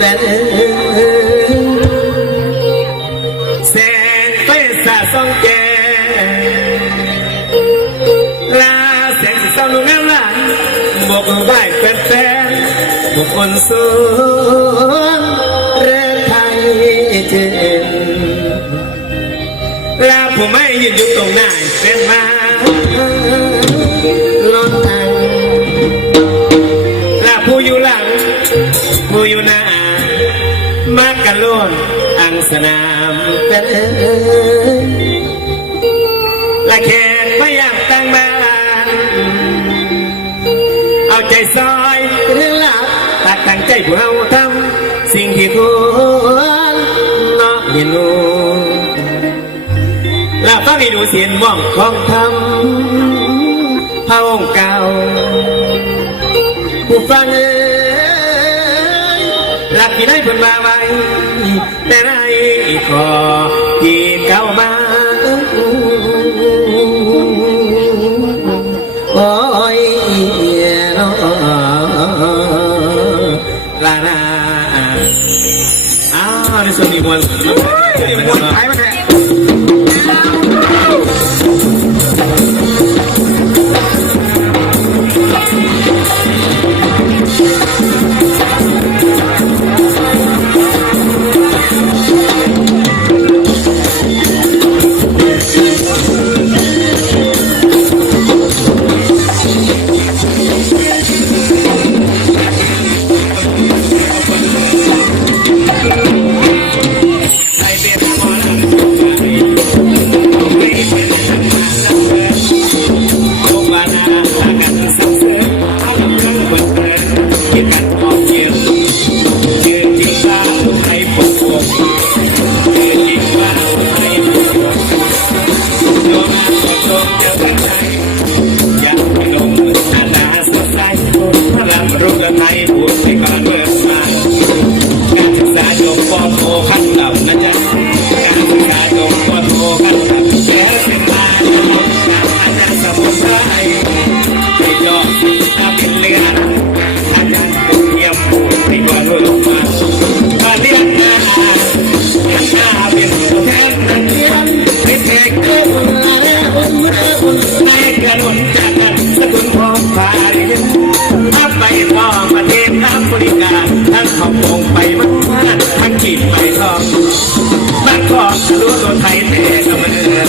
ที่แสดงแสงไฟสาดส่องแกลาแสงสีเศร้าลงน้ำลายบอกมือไหว้แฟนๆบุคคลสูงเรือไทยเจนลาผมไม่ยืนอยู่ตรงหน้าเป็นมาลอนทางลาผู้อยู่หลังผู้อยู่หน้า มากันโลนอังสนามเป็นเอ้ยละแขกไม่อยากตั้งบ้านเอาใจซอยเรื่องหลักตักตั้งใจพวกเราทำสิ่งที่ควรนาะเห็นนูลาฟังให้ดูเสียนว่องของธรรมพระองค์เก่าผู้ฟังเอ้ยหลักที่ได้ผลมา แต่ไรก็ยีเก่ามาโอ้ยน้อลาลาอ้าวในส่วนนี้มวลมวนไทยมา ทั้งขององไปมันทั้งขีดไปทองบ้านคอทะลุตัวไทยเทกำเนิด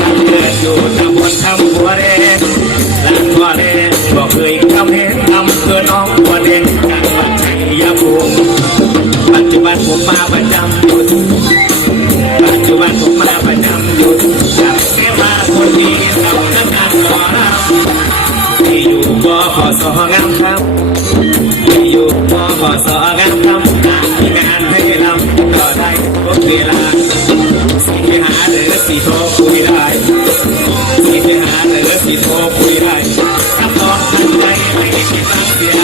ตั้งเกิดอยู่ตำบลคำบัวแดงลานบัวแดงบอกเคยคำเห็นคำเกิดน้องบัวแดงจังหวัดชัยภูมิปัจจุบันผมมาประจำอยู่ปัจจุบันผมมาประจำอยู่กับแม่มาคนดีสำนักงานขอรับที่อยู่บขสองงามครับ กเวลาสิ่งที่หาหรือสีโทรคุยได้สิ่งที่หาหรือสีโทรคุยได้ถ้าตอบทันใจไม่ได้คิดตั้งเสีย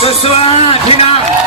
是是吧，听到。